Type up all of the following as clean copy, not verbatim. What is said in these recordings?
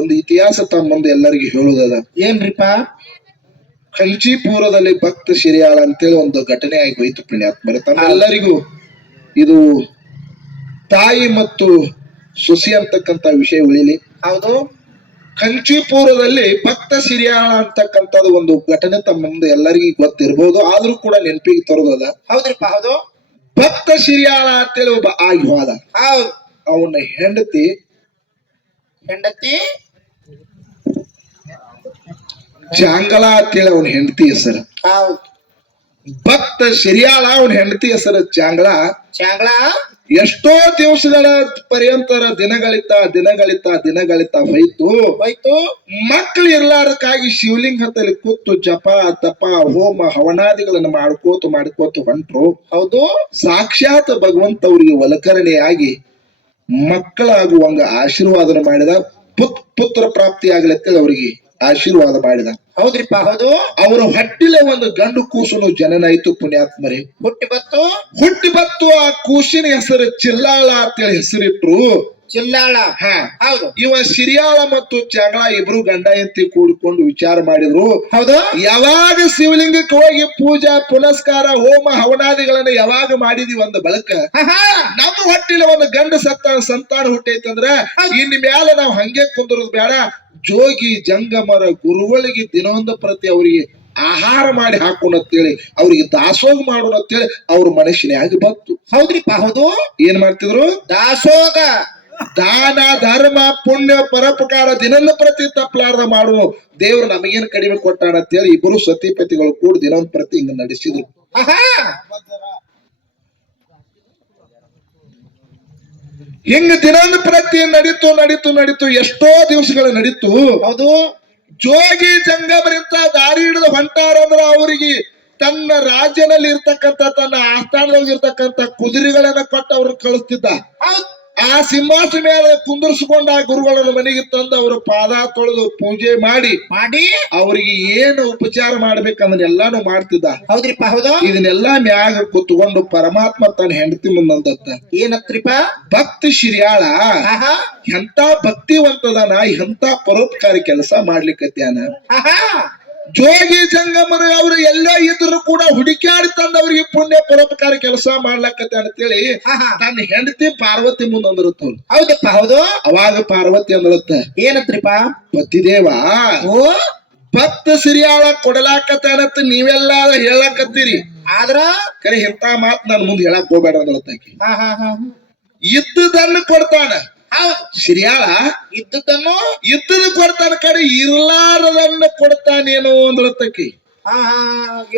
ಒಂದು ಇತಿಹಾಸ ತಮ್ಮ ಮುಂದೆ ಎಲ್ಲರಿಗೂ ಹೇಳುದದ. ಏನ್ರಿಪ್ಪ? ಕಂಚೀಪುರದಲ್ಲಿ ಭಕ್ತ ಶಿರಿಯಾಳ ಅಂತೇಳಿ ಒಂದು ಘಟನೆ ಆಗಿ ಹೋಯ್ತು ಪುಣ್ಯಾತ್ಮರೆ. ತಮ್ಮೆಲ್ಲರಿಗೂ ಇದು ತಾಯಿ ಮತ್ತು ಸೊಸಿ ಅಂತಕ್ಕಂತ ವಿಷಯ ಉಳಿಲಿ. ಹೌದು. ಕಂಚೀಪುರದಲ್ಲಿ ಭಕ್ತ ಸಿರಿಯಾಳ ಅಂತಕ್ಕಂಥದ್ದು ಒಂದು ಘಟನೆ ತಮ್ಮ ಮುಂದೆ ಎಲ್ಲರಿಗೂ ಗೊತ್ತಿರ್ಬೋದು, ಆದ್ರೂ ಕೂಡ ನೆನಪಿಗೆ ತರೋದದ. ಹೌದ್ರಿಪ್ಪ. ಹೌದು. ಭಕ್ತ ಸಿರಿಯಾಳ ಅಂತೇಳಿ ಒಬ್ಬ ಆಗಿ ಹೋದ. ಹೌದು. ಅವನ ಹೆಂಡತಿ ಜಾಂಗಲ ಅಂತೇಳಿ ಅವನ ಹೆಂಡತಿ ಹೆಸರು. ಹೌದು. ಭಕ್ತ ಸಿರಿಯಾಳ ಅವನ ಹೆಂಡತಿ ಹೆಸರು ಜಾಂಗಳ. ಎಷ್ಟೋ ದಿವಸಗಳ ಪರ್ಯಂತರ ದಿನಗಳಿತ ಹೋಯ್ತು. ಮಕ್ಕಳು ಇರ್ಲಾರಕ್ಕಾಗಿ ಶಿವಲಿಂಗ ಹತ್ತಲ್ಲಿ ಕೂತು ಜಪ ತಪ ಹೋಮ ಹವನಾದಿಗಳನ್ನು ಮಾಡ್ಕೋತ ಹೊಂಟ್ರು. ಹೌದು. ಸಾಕ್ಷಾತ್ ಭಗವಂತ ಅವರಿಗೆ ಒಲಕರಣೆಯಾಗಿ ಮಕ್ಕಳಾಗುವಂಗ ಆಶೀರ್ವಾದನ ಮಾಡಿದ. ಪುತ್ರ ಪ್ರಾಪ್ತಿ ಆಗ್ಲತ್ತೇಳಿ ಅವರಿಗೆ ಆಶೀರ್ವಾದ ಮಾಡಿದ. ಹೌದ್ರಿಪ್ಪ. ಹೌದು. ಅವರ ಹೊಟ್ಟಿಲೆ ಒಂದು ಗಂಡು ಕೂಸುನು ಜನನಾಯ್ತು ಪುಣ್ಯಾತ್ಮರೇ. ಹುಟ್ಟಿ ಬತ್ತು ಆ ಕೂಸಿನ ಹೆಸರು ಚಿಲ್ಲಾಳ ಅಂತೇಳಿ ಹೆಸರಿಟ್ರು. ಚಿಲ್ಲಾಳ. ಹೌದು. ಇವ ಸಿರಿಯಾಳ ಮತ್ತು ಚಾಂಗಳ ಇಬ್ರು ಗಂಡ ಹೆಂಡತಿ ಕೂಡ್ಕೊಂಡು ವಿಚಾರ ಮಾಡಿದ್ರು. ಹೌದು. ಯಾವಾಗ ಶಿವಲಿಂಗಕ್ಕೆ ಹೋಗಿ ಪೂಜಾ ಪುನಸ್ಕಾರ ಹೋಮ ಹವನಾದಿಗಳನ್ನ ಯಾವಾಗ ಮಾಡಿದೀವಿ ಒಂದು ಬಳಕ ನಮ್ಮ ಹೊಟ್ಟಿಲ ಒಂದು ಗಂಡ ಸಂತಾನ ಹುಟ್ಟೈತಂದ್ರ ಇನ್ ಮ್ಯಾಲ ನಾವು ಹಂಗೆ ಕುಂದ್ರದ್ ಬೇಡ, ಜೋಗಿ ಜಂಗಮರ ಗುರುಗಳಿಗೆ ದಿನೊಂದು ಪ್ರತಿ ಅವರಿಗೆ ಆಹಾರ ಮಾಡಿ ಹಾಕೋಣ ಅಂತೇಳಿ ಅವ್ರಿಗೆ ದಾಸೋಗ ಮಾಡೋಣ ಅಂತೇಳಿ ಅವ್ರ ಮನಸ್ಸಿನಾಗಿ ಬಂತು. ಹೌದ್ರಿಪ್ಪ. ಹೌದು. ಏನ್ ಮಾಡ್ತಿದ್ರು? ದಾಸೋಗ, ದಾನ ಧರ್ಮ ಪುಣ್ಯ ಪರೋಪಕಾರ ದಿನೊಂದು ಪ್ರತಿ ತಪ್ಪಲಾರ್ದ ಮಾಡುವ ದೇವ್ರು ನಮಗೇನು ಕಡಿಮೆ ಕೊಟ್ಟಾನ ಅಂತೇಳಿ ಇಬ್ಬರು ಸತಿಪತಿಗಳು ಕೂಡ ದಿನೊಂದು ಪ್ರತಿ ಹಿಂಗ ನಡೆಸಿದ್ರು. ಹಿಂಗ ದಿನೊಂದು ಪ್ರತಿ ನಡೀತು ಎಷ್ಟೋ ದಿವಸಗಳು ನಡೀತು. ಹೌದು. ಜೋಗಿ ಜಂಗಮರಿಂದ ದಾರಿ ಹಿಡಿದು ಹೊಂಟಾರಂದ್ರ ಅವರಿಗೆ ತನ್ನ ರಾಜ್ಯದಲ್ಲಿ ಇರ್ತಕ್ಕಂಥ ತನ್ನ ಆಸ್ಥಾನದಲ್ಲಿ ಇರ್ತಕ್ಕಂಥ ಕುದುರೆಗಳನ್ನ ಕೊಟ್ಟು ಅವ್ರನ್ನ ಕಳಿಸ್ತಿದ್ದ. ಆ ಸಿಂಹಾಸನ ಮೇಲೆ ಕುಂದರ್ಸ್ಕೊಂಡ ಆ ಗುರುಗಳನ್ನ ಮನೆಗೆ ತಂದು ಅವ್ರ ಪಾದ ತೊಳೆದು ಪೂಜೆ ಮಾಡಿ ಅವ್ರಿಗೆ ಏನು ಉಪಚಾರ ಮಾಡ್ಬೇಕಂದ್ರೆ ಎಲ್ಲಾನು ಮಾಡ್ತಿದ್ದ. ಹೌದ್ರಿಪ್ಪ. ಹೌದು. ಇದನ್ನೆಲ್ಲಾ ಮ್ಯಾಗ ಕುತ್ಕೊಂಡು ಪರಮಾತ್ಮ ತನ್ನ ಹೆಂಡತಿ ಮುಂದಂದತ್ತ. ಏನತ್ರಿಪ್ಪ? ಭಕ್ತಿ ಶಿರಿಯಾಳ ಎಂತ ಭಕ್ತಿವಂತದಾನ, ಎಂತ ಪರೋಪಕಾರಿ ಕೆಲಸ ಮಾಡ್ಲಿಕ್ಕತ್ಯಾನ. ಜೋಗಿ ಜಂಗಮರು ಅವರು ಎಲ್ಲ ಇದ್ರು ಕೂಡ ಹುಡುಕ್ಯಾಡಿ ತಂದ ಅವ್ರಿಗೆ ಪುಣ್ಯ ಪರೋಪಕಾರಿ ಕೆಲಸ ಮಾಡ್ಲಕತ್ತೆ ಅಂತೇಳಿ ತನ್ನ ಹೆಂಡತಿ ಪಾರ್ವತಿ ಮುಂದಂದಿರುತ್ತ. ಹೌದಪ್ಪ. ಹೌದು. ಅವಾಗ ಪಾರ್ವತಿ ಅಂದಳತ್ತ. ಏನತ್ರಿಪ್ಪ? ಪತಿದೇವ ಭಕ್ತ ಸಿರಿಯಾಳ ಕೊಡಲಾಕತ್ತೇನತ್ತ ನೀವೆಲ್ಲ ಹೇಳಕತ್ತೀರಿ, ಆದ್ರ ಕರೆ ಇಂತ ಮಾತ್ ನನ್ ಮುಂದೆ ಹೇಳಕ್ ಹೋಗ್ಬೇಡ ಅಂದಳತ್ತಾಕಿ. ಇದ್ದುದನ್ನು ಕೊಡ್ತಾನ ಸಿರಿಯಾಳ, ಇದ್ದದ ಕೊಡ್ತಾನ ಕಡೆ ಇರ್ಲಾರದನ್ನ ಕೊಡ್ತಾನೇನೋ ಅಂದಳತ್ತಕಿ.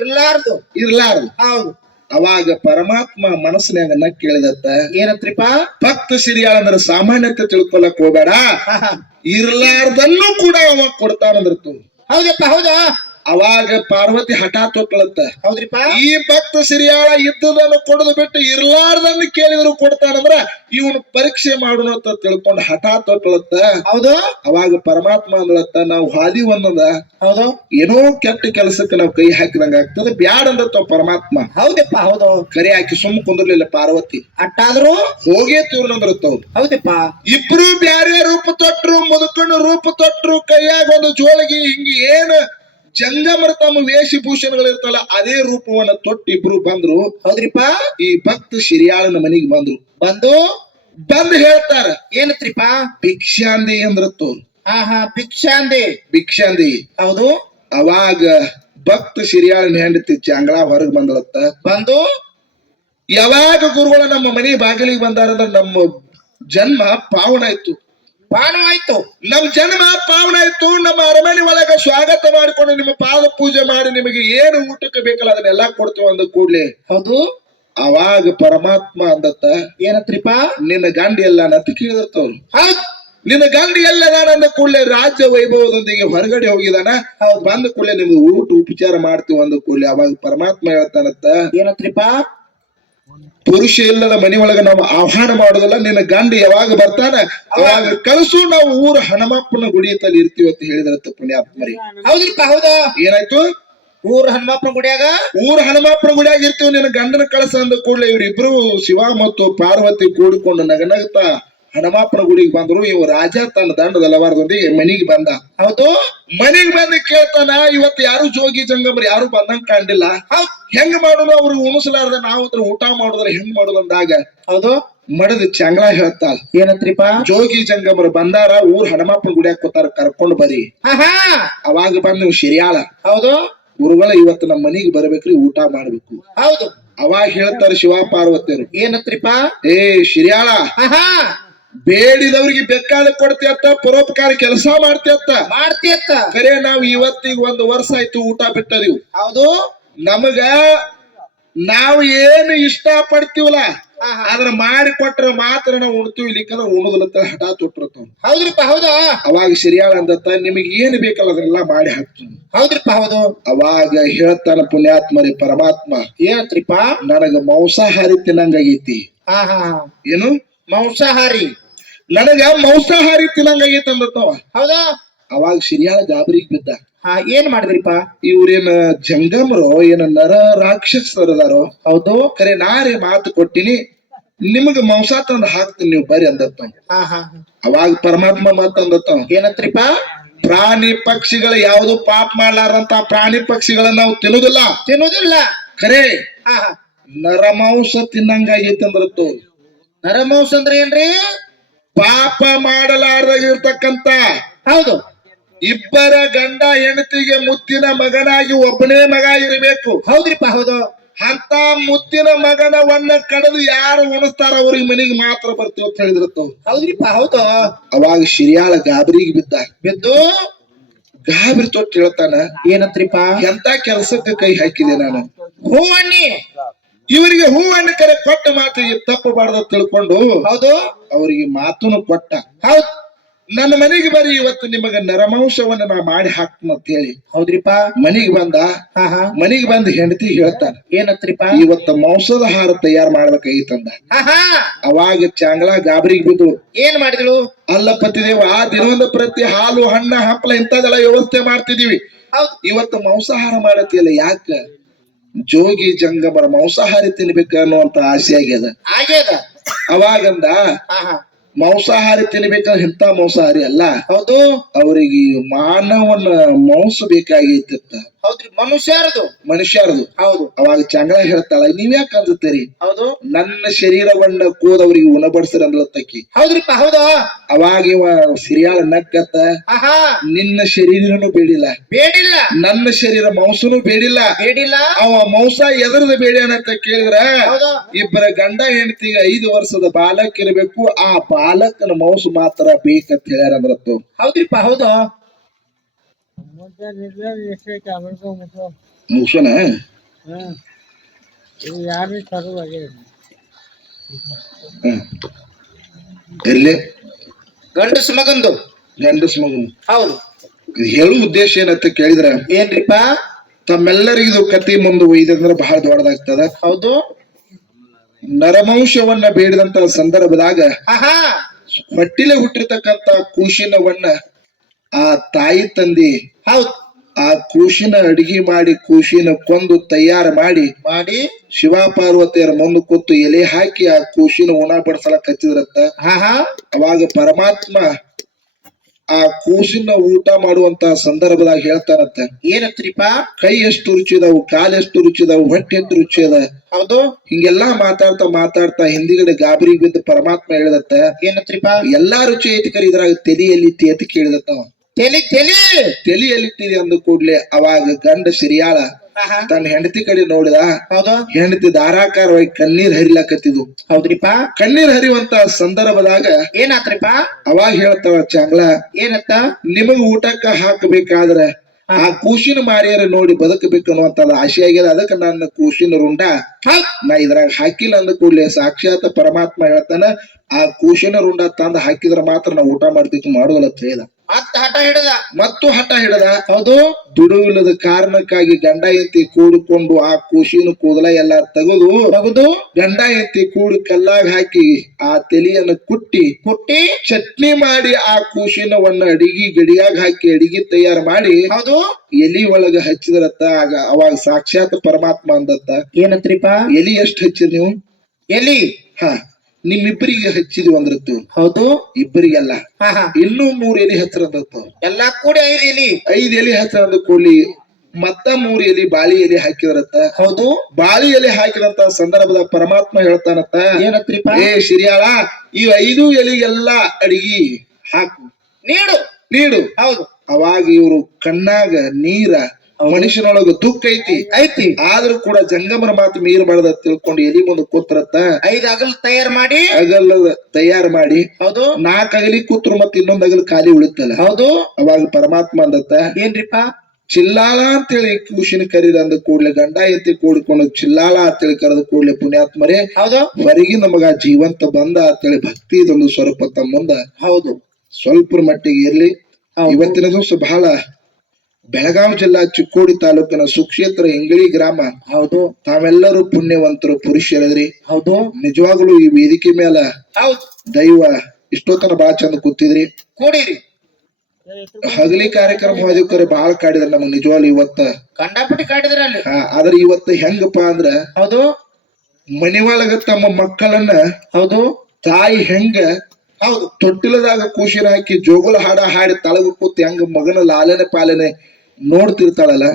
ಇರ್ಲಾರ್ದು. ಹೌದು. ಅವಾಗ ಪರಮಾತ್ಮ ಮನಸ್ಸಿನಾಗ ಕೇಳಿದತ್ತ. ಏನತ್ರಿಪ್ಪ? ಭಕ್ತ ಸಿರಿಯಾಳ ಅಂದ್ರೆ ಸಾಮಾನ್ಯತೆ ತಿಳ್ಕೊಳಕ್ ಹೋಗ್ಬೇಡ, ಇರ್ಲಾರ್ದನ್ನು ಕೂಡ ಅವ ಕೊಡ್ತಾನಂದ್ರತು. ಹೌದಪ್ಪ. ಹೌದಾ? ಅವಾಗ ಪಾರ್ವತಿ ಹಠ ತೊಟ್ಟಳತ್ತ. ಹೌದ್ರಿಪ್ಪ. ಈ ಭಕ್ತ ಸಿರಿಯಾಳ ಇದ್ದದನ್ನು ಕೊಡದು ಬಿಟ್ಟು ಇರ್ಲಾರ್ದನ್ನು ಕೇಳಿದ್ರು ಕೊಡ್ತಾನಂದ್ರ ಇವನು ಪರೀಕ್ಷೆ ಮಾಡೋಣ ಅಂತ ತಿಳ್ಕೊಂಡು ಹಠ ತೊಟ್ಟಳತ್ತ. ಹೌದು. ಅವಾಗ ಪರಮಾತ್ಮ ಅಂದಳತ್ತ, ನಾವು ಹಾದಿ ಒಂದದ ಹೌದು ಏನೋ ಕೆಟ್ಟ ಕೆಲಸಕ್ಕೆ ನಾವು ಕೈ ಹಾಕಿದಂಗ ಆಗ್ತದೆ, ಬ್ಯಾಡ ಅಂದತ್ತ ಪರಮಾತ್ಮ. ಹೌದಪ್ಪ. ಹೌದು. ಕರೆ ಹಾಕಿ ಸುಮ್ಮ ಕುಂದ್ರಲಿಲ್ಲ ಪಾರ್ವತಿ. ಅಟ್ಟಾದ್ರು ಹೋಗೇ ತೀವ್ರನಂದ್ರತ್ತವ್ರು. ಹೌದಪ್ಪ. ಇಬ್ರು ಬ್ಯಾರೆ ರೂಪ ತೊಟ್ರು, ಮುದುಕಣ್ಣು ರೂಪ ತೊಟ್ರು, ಕೈಯಾಗ ಒಂದು ಜೋಳಗಿ ಹಿಂಗ ಏನ್ ಜಂಗಮರ ತಮ್ಮ ವೇಷಭೂಷಣಗಳಿರ್ತಲ್ಲ ಅದೇ ರೂಪವನ್ನ ತೊಟ್ಟು ಇಬ್ರು ಬಂದ್ರು. ಹೌದ್ರಿಪ್ಪ. ಈ ಭಕ್ತ ಶಿರಿಯಾಳನ ಮನೆಗೆ ಬಂದು ಹೇಳ್ತಾರ. ಏನತ್ರಿಪ್ಪ? ಭಿಕ್ಷಾಂದಿ ಅಂದ್ರತ್ತವ್ರು. ಭಿಕ್ಷಾಂದಿ. ಹೌದು. ಅವಾಗ ಭಕ್ತ ಶಿರಿಯಾಳನ ಹೆಂಡತಿ ಜಾಂಗಳ ಹೊರಗೆ ಬಂದು ಯಾವಾಗ ಗುರುಗಳ ನಮ್ಮ ಮನೆ ಬಾಗಿಲಿಗೆ ಬಂದಾರಂದ್ರ ನಮ್ಮ ಜನ್ಮ ಪಾವನ ಆಯ್ತು. ನಮ್ ಜನ್ಮ ಪಾವನ ಆಯ್ತು. ನಮ್ಮ ಅರಮನೆ ಒಳಗ ಸ್ವಾಗತ ಮಾಡಿಕೊಂಡು ನಿಮ್ಮ ಪಾದ ಪೂಜೆ ಮಾಡಿ ನಿಮಗೆ ಏನು ಊಟಕ್ಕೆ ಬೇಕಲ್ಲ ಅದನ್ನೆಲ್ಲಾ ಕೊಡ್ತೀವಿ ಅಂದ ಕೂಡ್ಲೆ. ಹೌದು. ಅವಾಗ ಪರಮಾತ್ಮ ಅಂದತ್ತ. ಏನತ್ರಿಪ್ಪ? ನಿನ್ನ ಗಂಡ ಎಲ್ಲ ನತ್ ಕೇಳಿದತ್ತವ್ರು. ನಿನ್ನ ಗಂಡ ಎಲ್ಲದಾನ ಅಂದ ಕೂಡ್ಲೆ ರಾಜ್ಯ ವೈಭವದೊಂದಿಗೆ ಹೊರಗಡೆ ಹೋಗಿದಾನ, ಬಂದ ಕೂಡ್ಲೆ ನಿಮ್ಗೆ ಊಟ ಉಪಚಾರ ಮಾಡ್ತೀವಿ ಅಂದ ಕೂಡ್ಲೆ ಅವಾಗ ಪರಮಾತ್ಮ ಹೇಳ್ತಾನತ್ತ. ಏನತ್ರಿಪ್ಪ? ಪುರುಷ ಇಲ್ಲದ ಮನಿ ಒಳಗ ನಾವು ಆಹ್ವಾನ ಮಾಡೋದಿಲ್ಲ, ನಿನ್ನ ಗಂಡ ಯಾವಾಗ ಬರ್ತಾನ ಅವಾಗ ಕಳಿಸು, ನಾವು ಊರ ಹನುಮಪ್ಪನ ಗುಡಿಯತ್ತಲ್ಲಿ ಇರ್ತೀವಿ ಅಂತ ಹೇಳಿದ್ರತ್ತ ಪುಣ್ಯಾತ್ಮರಿ. ಹೌದ್ರಿಪ್ಪ. ಹೌದಾ? ಏನಾಯ್ತು? ಊರ ಹನುಮಪ್ಪನ ಗುಡಿಯಾಗ ಇರ್ತೀವಿ, ನಿನ್ನ ಗಂಡನ ಕಳಸ ಅಂದ ಕೂಡಲೇ ಇವರಿಬ್ರು ಶಿವ ಮತ್ತು ಪಾರ್ವತಿ ಕೂಡಿಕೊಂಡು ನಗನಗ್ತಾ ಹನುಮಪ್ಪನ ಗುಡಿಗೆ ಬಂದ್ರು. ಇವ ರಾಜ ತನ್ನ ದಂಡ ದಲವಾರದೊಂದಿಗೆ ಮನಿಗೆ ಬಂದ. ಹೌದು ಮನಿಗ್ ಬಂದು ಕೇಳ್ತಾನ, ಇವತ್ತು ಯಾರು ಜೋಗಿ ಜಂಗಮರು ಯಾರು ಬಂದಂಗ ಕಾಣಿಲ್ಲ, ಹೌದ್ ಹೆಂಗ್ ಮಾಡೋದು ಅವ್ರಿಗೆ ಉಣಿಸಲಾರ್ದ ನಾವು ಅದ್ರ ಊಟ ಮಾಡೋದ್ರ ಹೆಂಗ್ ಮಾಡೋದು ಅಂದಾಗ ಹೌದು ಮಡದ ಚಂಗಳ ಹೇಳ್ತಾಳ, ಏನಂತ್ರಿಪ ಜೋಗಿ ಜಂಗಮರು ಬಂದಾರ, ಊರ್ ಹನುಮಪ್ಪನ ಗುಡಿಯಾಗ ಕೂತಾರ, ಕರ್ಕೊಂಡು ಬರಿ. ಆಹಾ ಅವಾಗ ಬಂದ್ ನೀವು ಶಿರ್ಯಾಳ ಹೌದು ಗುರುಗಳ ಇವತ್ತು ನಮ್ಮ ಮನಿಗೆ ಬರ್ಬೇಕ್ರಿ, ಊಟ ಮಾಡ್ಬೇಕು. ಹೌದು ಅವಾಗ ಹೇಳ್ತಾರ ಶಿವ ಪಾರ್ವತಿಯರು, ಏನಂತ್ರಿಪ ಏ ಶಿರ್ಯಾಳ, ಆಹಾ ಬೇಡಿದವ್ರಿಗೆ ಬೇಕಾದ ಕೊಡ್ತಿಯತ್ತ, ಪರೋಪಕಾರ ಕೆಲಸ ಮಾಡ್ತಿಯತ್ತ. ಮಾಡ್ತೀಯತ್ತ ಖರೆ ನಾವ್ ಇವತ್ತಿಗೆ 1 ವರ್ಷ ಆಯ್ತು ಊಟ ಬಿಟ್ಟದಿವು. ಹೌದು ನಮಗ ನಾವು ಏನು ಇಷ್ಟ ಪಡ್ತೀವಲ್ಲ ಆಹಾ ಅದ್ರ ಮಾಡಿ ಕೊಟ್ರ ಮಾತ್ರ ನಾವು ಉಣ್ತೀವಿ, ಇಲ್ಲಿಕಂದ್ರ ಉಣದಲತ್ತ ಹಠ ತೊಟ್ಟಿರ್ತಾವ. ಹೌದ್ರಿಪ್ಪ ಹೌದು ಅವಾಗ ಶಿರ್ಯಾಳ ಅಂದತ್ತ, ನಿಮಗ್ ಏನ್ ಬೇಕಲ್ಲ ಅದನ್ನೆಲ್ಲ ಮಾಡಿ ಹಾಕ್ತೀನಿ. ಹೌದ್ರಿಪ್ಪ ಹೌದು ಅವಾಗ ಹೇಳ್ತಾನ ಪುಣ್ಯಾತ್ಮರಿ ಪರಮಾತ್ಮ, ಏನಂತ್ರಿಪ ನನಗ ಮಾಂಸಾಹಾರಿ ತಿನ್ನಂಗಾಗೈತಿ. ಆಹಾ ಏನು ಮಾಂಸಾಹಾರಿ ನನಗ ಮಾಂಸಾಹಾರಿ ತಿನ್ನಂಗಾಗೈತಿ ಅಂದತ್ತವ. ಹೌದಾ ಅವಾಗ ಶಿರ್ಯಾಳ ಗಾಬರಿಗೆ ಬಿದ್ದ. ಹಾ ಏನ್ ಮಾಡಿದ್ರಿಪ್ಪ ಇವ್ರೇನ ಜಂಗಮರೋ ಏನ ನರ ರಾಕ್ಷಸರದಾರೋ, ಹೌದು ಖರೆ ನಾರೇ ಮಾತು ಕೊಟ್ಟಿನಿ, ನಿಮಗ ಮಾಂಸ ತಂದು ಹಾಕ್ತೀನಿ, ನೀವು ಬರ್ರಿ ಅಂದತ್ತ. ಆಹಾ ಅವಾಗ ಪರಮಾತ್ಮ ಮತ್ತಂದತ್ತ, ಏನಂತ್ರಿಪ ಪ್ರಾಣಿ ಪಕ್ಷಿಗಳು ಯಾವ್ದು ಪಾಪ ಮಾಡ್ಲಾರಂತ ಪ್ರಾಣಿ ಪಕ್ಷಿಗಳನ್ನ ನಾವು ತಿನ್ನುದಿಲ್ಲ, ತಿನ್ನುದಿಲ್ಲ. ಖರೆ ಆಹಾ ನರಮಾಂಸ ತಿನ್ನಂಗಾಗೈತಿ ಅಂದ್ರತ್ತು. ನರಮಾಂಸ ಅಂದ್ರೆ ಏನ್ರಿ? ಪಾಪ ಮಾಡಲಾರ್ದಾಗಿರ್ತಕ್ಕಂತ ಹೌದು ಇಬ್ಬರ ಗಂಡ ಹೆಂಡತಿಗೆ ಮುತ್ತಿನ ಮಗನಾಗಿ ಒಬ್ಬನೇ ಮಗ ಇರಬೇಕು. ಹೌದ್ರಿಪ್ಪ ಹೌದು ಅಂತ ಮುತ್ತಿನ ಮಗನವನ್ನ ಕಡದು ಯಾರು ಉಣಿಸ್ತಾರ ಅವ್ರಿಗೆ ಮನೆಗೆ ಮಾತ್ರ ಬರ್ತೀವಿ ಅಂತ ಹೇಳಿದ್ರತ್ತ. ಹೌದ್ರಿಪ್ಪ ಹೌದು ಅವಾಗ ಶಿರ್ಯಾಳ ಗಾಬರಿಗೆ ಬಿದ್ದ. ಬಿದ್ದು ಗಾಬರಿ ತೊಟ್ಟು ಹೇಳ್ತಾನ, ಏನಂತ್ರಿಪ್ಪ ಎಂತ ಕೆಲ್ಸಕ್ಕೆ ಕೈ ಹಾಕಿದೆ ನಾನು. ಹೂವಣ್ಣಿ ಇವರಿಗೆ ಹೂವಣ್ಣ ಕರೆ ಕೊಟ್ಟ ಮಾತಿಗೆ ತಪ್ಪಬಾರ್ದ ತಿಳ್ಕೊಂಡು ಹೌದು ಅವರಿಗೆ ಮಾತನ್ನು ಕೊಟ್ಟ. ಹೌದ್ ನನ್ನ ಮನೆಗೆ ಬರೀ, ಇವತ್ತು ನಿಮಗ ನರಮಾಂಸವನ್ನ ನಾ ಮಾಡಿ ಹಾಕ್ತೀನಿ ಅಂತ ಹೇಳಿ ಹೌದ್ರಿಪ್ಪ ಮನಿಗೆ ಬಂದ. ಆಹಾ ಮನಿಗೆ ಬಂದು ಹೆಂಡತಿ ಹೇಳ್ತಾನ, ಏನಂತ್ರಿಪ ಇವತ್ತ ಮಾಂಸದ ಆಹಾರ ತಯಾರು ಮಾಡ್ಬೇಕಾಗಿತ್ತಂದ. ಆಹಾ ಅವಾಗ ಚಾಂಗ್ಲಾ ಗಾಬರಿಗೆ ಬಿದ್ದು, ಏನ್ ಮಾಡಿದ್ಳು? ಅಲ್ಲ ಪತಿದೇವ, ದಿನವೊಂದು ಪ್ರತಿ ಹಾಲು ಹಣ್ಣ ಹಪ್ಪಳ ಇಂಥದೆಲ್ಲ ವ್ಯವಸ್ಥೆ ಮಾಡ್ತಿದೀವಿ, ಹೌದ್ ಇವತ್ತು ಮಾಂಸಾಹಾರ ಮಾಡತ್ತಿಯಲ್ಲ ಯಾಕ? ಜೋಗಿ ಜಂಗಮರ ಮಾಂಸಾಹಾರಿ ತಿನ್ಬೇಕ ಅನ್ನುವಂತ ಆಸೆ ಆಗ್ಯದ. ಆಗ್ಯದ. ಅವಾಗಂದ, ಆಹಾ ಮಾಂಸಾಹಾರಿ ತಿನ್ಬೇಕಂದ್ರೆ ಇಂಥ ಮಾಂಸಾಹಾರಿ ಅಲ್ಲ, ಹೌದು ಅವರಿಗೆ ಮಾನವನ ಮಾಂಸ ಬೇಕಾಗೈತಿತ್ತ, ಹೌದ್ರಿ ಮನುಷ್ಯರದು ಮನುಷ್ಯರದು. ಹೌದು ಅವಾಗ ಚಂಗಳ ಹೇಳ್ತಾಳ, ನೀವ್ಯಾಕ ಅಂತೀರಿ? ಹೌದು ನನ್ನ ಶರೀರವನ್ನ ಕೋದವರಿಗೆ ಉಣಬಡಿಸ್ರಿ ಅಂದ್ಲತ್ತಕ್ಕಿ. ಹೌದ್ರಿಪ್ಪ ಹೌದು ಅವಾಗ ಇವ ಸಿರಿಯಾಳ ನಕ್ಕತ್ತ, ಆಹಾ ನಿನ್ನ ಶರೀರನು ಬೇಡಿಲ್ಲ, ಬೇಡಿಲ್ಲ, ನನ್ನ ಶರೀರ ಮಾಂಸನು ಬೇಡಿಲ್ಲ, ಬೇಡಿಲ್ಲ. ಅವ ಮಾಂಸ ಎದರದ ಬೇಡ್ಯಾನಂತ ಕೇಳಿದ್ರ, ಹೌದು ಇಬ್ಬರ ಗಂಡ ಹೆಂಡತಿಗೆ 5 ವರ್ಷದ ಬಾಲಕ್ ಇರಬೇಕು, ಆ ಬಾಲಕನ ಮಾಂಸ ಮಾತ್ರ ಬೇಕಂತ ಹೇಳ್ಯಾರ ಅಂದ್ರತ್ತು. ಹೌದ್ರಿಪ್ಪ ಹೌದು ಮುಗಿಸೋಣ. ಎಲ್ಲಿ ಗಂಡಸ ಮಗಂದು ಗಂಡಸ್ ಮಗನು ಹೌದು. ಹೇಳು ಉದ್ದೇಶ ಏನಂತ ಕೇಳಿದ್ರ, ಏನ್ರಿಪ್ಪ? ತಮ್ಮೆಲ್ಲರಿಗಿದು ಕತಿ ಮುಂದೆ ಒಯ್ದಂದ್ರ ಬಹಳ ದೊಡ್ಡದಾಗ್ತದ. ಹೌದು ನರಮಾಂಸವನ್ನ ಬೇಡಿದಂತ ಸಂದರ್ಭದಾಗ ಆಹಾ ಹೊಟ್ಟಿಲೆ ಹುಟ್ಟಿರ್ತಕ್ಕಂತ ಕೂಶಿನವನ್ನ ಆ ತಾಯಿ ತಂದಿ ಹೌದ್ ಆ ಕೂಶಿನ ಅಡಿಗೆ ಮಾಡಿ ಕೂಶಿನ ಕೊಂದು ತಯಾರು ಮಾಡಿ ಮಾಡಿ ಶಿವ ಪಾರ್ವತಿಯರ ಮುಂದೆ ಕೂತು ಎಲೆ ಹಾಕಿ ಆ ಕೂಶಿನ ಉಣ ಬಡ್ಸಲಕ್ ಹಚ್ಚಿದ್ರತ್ತ. ಆಹಾ ಅವಾಗ ಪರಮಾತ್ಮ ಆ ಕೂಸಿನ ಊಟ ಮಾಡುವಂತ ಸಂದರ್ಭದಾಗ ಹೇಳ್ತಾನಂತ, ಏನಂತ್ರಿಪ್ಪ? ಕೈ ಎಷ್ಟು ರುಚಿ ಅದಾವು, ಕಾಲ್ ಎಷ್ಟು ರುಚಿ ಅದಾವು, ಹೊಟ್ಟೆ ಎಷ್ಟು ರುಚಿ ಅದ, ಹೌದು ಹಿಂಗೆಲ್ಲಾ ಮಾತಾಡ್ತಾ ಹಿಂದಿಗಡೆ ಗಾಬರಿಗೆ ಬಿದ್ದು ಪರಮಾತ್ಮ ಹೇಳಿದತ್ತ, ಏನಂತ್ರಿಪ್ಪ? ಎಲ್ಲಾ ರುಚಿ ಐತಿ ಕರಿ, ಇದ್ರಾಗ ತಲಿ ಎಲ್ಲಿತ್ತಿ ಅಂತ ಕೇಳಿದತ್ತ. ತೆಲಿ ತೆಲಿ ತಲಿ ಎಲ್ಲಿಟ್ಟಿದೆ ಅಂದ ಕೂಡ್ಲೆ ಅವಾಗ ಗಂಡ ಸಿರಿಯಾಳ ಆಹಾ ತನ್ನ ಹೆಂಡತಿ ಕಡೆ ನೋಡಿದ. ಹೌದು ಹೆಂಡತಿ ಧಾರಾಕಾರವಾಗಿ ಕಣ್ಣೀರ್ ಹರಿಲಾಕತ್ತಿದ್ವು. ಹೌದ್ರಿಪ್ಪ ಕಣ್ಣೀರ್ ಹರಿಯುವಂತ ಸಂದರ್ಭದಾಗ ಏನಾತ್ರಿಪ್ಪ? ಅವಾಗ ಹೇಳ್ತಾವ ಚಾಂಗ್ಲ, ಏನತ್ತ? ನಿಮಗ ಊಟಕ್ಕ ಹಾಕಬೇಕಾದ್ರ ಆ ಕೂಸಿನ ಮಾರಿಯರ ನೋಡಿ ಬದುಕಬೇಕು ಅನ್ನುವಂತ ಆಸೆ ಆಗ್ಯದ, ಅದಕ್ಕೆ ನನ್ನ ಕೂಸಿನ ರುಂಡ ಹೌದ್ ನಾ ಇದ್ರಾಗ ಹಾಕಿಲ್ಲ ಅಂದ ಕೂಡ್ಲೆ ಸಾಕ್ಷಾತ್ ಪರಮಾತ್ಮ ಹೇಳ್ತಾನ, ಆ ಕೂಸಿನ ರುಂಡ ತಂದ ಹಾಕಿದ್ರ ಮಾತ್ರ ನಾ ಊಟ ಮಾಡ್ತಿತ್ತು, ಮಾಡುದಲ್ಲ ಅಂತ ಹೇಳ್ದ. ಮತ್ತ ಹಠ ಹಿಡದ ಮತ್ತು ಹಠ ಹಿಡದ. ಹೌದು ದುಡುವಿಲ್ಲದ ಕಾರಣಕ್ಕಾಗಿ ಗಂಡ ಹೆಂಡತಿ ಕೂಡಿಕೊಂಡು ಆ ಕೂಸಿನ ಕೂದಲ ಎಲ್ಲಾ ತೆಗೆದು ತಗದು ಗಂಡ ಹೆಂಡತಿ ಕೂಡಿ ಕಲ್ಲಾಗ ಹಾಕಿ ಆ ತಲಿಯನ್ನು ಕುಟ್ಟಿ ಕುಟ್ಟಿ ಚಟ್ನಿ ಮಾಡಿ ಆ ಕೂಸಿನವನ್ನ ಅಡಿಗೆ ಗಡಿಯಾಗ ಹಾಕಿ ಅಡಿಗೆ ತಯಾರು ಮಾಡಿ ಹೌದು ಎಲಿ ಒಳಗ ಹಚ್ಚಿದ್ರತ್ತ. ಆಗ ಅವಾಗ ಸಾಕ್ಷಾತ್ ಪರಮಾತ್ಮ ಅಂದತ್ತ, ಏನಂತ್ರಿಪ್ಪ? ಎಲಿ ಎಷ್ಟ್ ಹಚ್ಚಿದ್ ನೀವು? ಎಲಿ ಹ ನಿಮ್ಮಿಬ್ಬರಿಗೆ ಹಚ್ಚಿದ್ವಿ ಅಂದ್ರತ್ತು ಹೌದು. ಇಬ್ಬರಿಗೆಲ್ಲ ಹಾ ಹಾ. ಇನ್ನೂ 3 ಎಲಿ ಹಚ್ಚರಂದತ್ತು. ಎಲ್ಲಾ ಕೂಡಿ 5 ಎಲಿ. 5 ಎಲಿ ಹಚ್ಚರಂದ ಕೂಡ್ಲಿ ಮತ್ತ 3 ಎಲಿ ಬಾಳಿ ಎಲಿ ಹಾಕಿದ್ರತ್ತ. ಹೌದು. ಬಾಳಿ ಎಲೆ ಹಾಕಿದಂತ ಸಂದರ್ಭದ ಪರಮಾತ್ಮ ಹೇಳ್ತಾನತ್ತ, ಏನತ್ರಿಪ್ಪ? ಏ ಶಿರಿಯಾಳ ಈ 5 ಎಲಿಗೆಲ್ಲ ಅಡಿಗಿ ಹಾಕು ನೀಡು. ನೀಡು. ಹೌದು. ಅವಾಗ ಇವ್ರು ಕಣ್ಣಾಗ ನೀರ, ಮನುಷ್ಯನೊಳಗ ದುಃಖ ಐತಿ ಐತಿ. ಆದ್ರೂ ಕೂಡ ಜಂಗಮರ ಮಾತು ಮೀರಬಾರ್ದ ತಿಳ್ಕೊಂಡು ಎಲಿ ಮುಂದೆ ಕೂತ್ರತ್ತ 5 ಅಗಲ್ ತಯಾರು ಮಾಡಿ. ಅಗಲ ತಯಾರು ಮಾಡಿ. ಹೌದು. 4 ಅಗಲಿ ಕೂತ್ರು ಮತ್ ಇನ್ನೊಂದ್ ಅಗಲ್ ಖಾಲಿ ಉಳಿತಲ್ಲ. ಹೌದು. ಅವಾಗ ಪರಮಾತ್ಮ ಅಂದತ್ತ, ಏನ್ರಿಪ್ಪ? ಚಿಲ್ಲಾಳ ಅಂತೇಳಿ ಕೂಶಿನ ಕರೀದ ಅಂದ ಕೂಡ್ಲೆ ಗಂಡ ಎತ್ತಿ ಕೂಡ್ಕೊಂಡು ಚಿಲ್ಲಾಳ ಅಂತೇಳಿ ಕರೆದ ಕೂಡ್ಲೆ ಪುಣ್ಯಾತ್ಮರೇ ಹೌದು. ಹೊರಗಿನ ಮಗ ಜೀವಂತ ಬಂದ ಅಂತೇಳಿ ಭಕ್ತಿ ಇದೊಂದು ಸ್ವರೂಪ ತಮ್ಮ ಮುಂದ ಹೌದು. ಸ್ವಲ್ಪ ಮಟ್ಟಿಗೆ ಇರ್ಲಿ. ಇವತ್ತಿನ ದಿವಸ ಬಹಳ ಬೆಳಗಾವಿ ಜಿಲ್ಲಾ ಚಿಕ್ಕೋಡಿ ತಾಲೂಕಿನ ಸುಕ್ಷೇತ್ರ ಇಂಗಳಿ ಗ್ರಾಮ. ಹೌದು. ತಾವೆಲ್ಲರೂ ಪುಣ್ಯವಂತರು ಪುರುಷರದ್ರಿ. ಹೌದು. ನಿಜವಾಗ್ಲೂ ಈ ವೇದಿಕೆ ಮೇಲ ಹೌದು. ದೈವ ಇಷ್ಟೊತ್ತನ ಬಾಳ ಚಂದ ಕೂತಿದ್ರಿ. ಕೂಡಿರಿ. ಹಗಲಿ ಕಾರ್ಯಕ್ರಮ ಹೋದಿಕರೆ ಬಹಳ ಕಾಡಿದ್ರ ನಮಗ್ ನಿಜವಾಗ್ಲು ಇವತ್ತ ಕಂಡಾಪಟ್ಟಿ ಕಾಡಿದ್ರಲ್ಲಿ. ಆದ್ರ ಇವತ್ತ ಹೆಂಗಪ್ಪ ಅಂದ್ರ ಹೌದು. ಮನಿ ಒಳಗ ತಮ್ಮ ಮಕ್ಕಳನ್ನ ಹೌದು. ತಾಯಿ ಹೆಂಗ ಹೌದು ತೊಟ್ಟಿಲದಾಗ ಕೂಶಿನ ಹಾಕಿ ಜೋಗುಲ ಹಾಡ ಹಾಡಿ ತಳಗ ಕೂತ್ ಹೆಂಗ ಮಗನ ಲಾಲನೆ ಪಾಲನೆ ನೋಡ್ತಿರ್ತಾಳಲ್ಲ,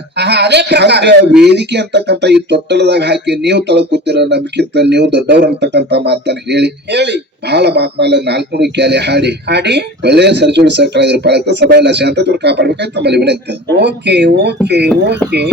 ಅದೇ ಪ್ರಕಾರ ಹಂಗ ವೇದಿಕೆ ಅಂತಕ್ಕಂತ ಈ ತೊಟ್ಟಲದಾಗ ಹಾಕಿ ನೀವು ತಳಗ ಕೂತಿರ ನಮ್ಗಿಂತ ನೀವು ದೊಡ್ಡವ್ರ ಅಂತಕ್ಕಂತ ಮಾತನ್ನ ಹೇಳಿ ಹೇಳಿ ಬಹಳ ಮಾತನಾಡ 4 ನುಡಿ ಕ್ಯಾಲೆ ಹಾಡಿ ಹಾಡಿ ಒಳ್ಳೆಯ ಸರಿಜೋಡಿ ಸಕ್ರಾದ್ರ ಪಾಲಕ ಸಭಾ ಎಲ್ಲ ಶಾಂತತೆ ಕಾಪಾಡ್ಬೇಕಾಯ್ತು ತಮ್ಮಲ್ಲಿ ವಿನಂತಿ. Okay okay okay.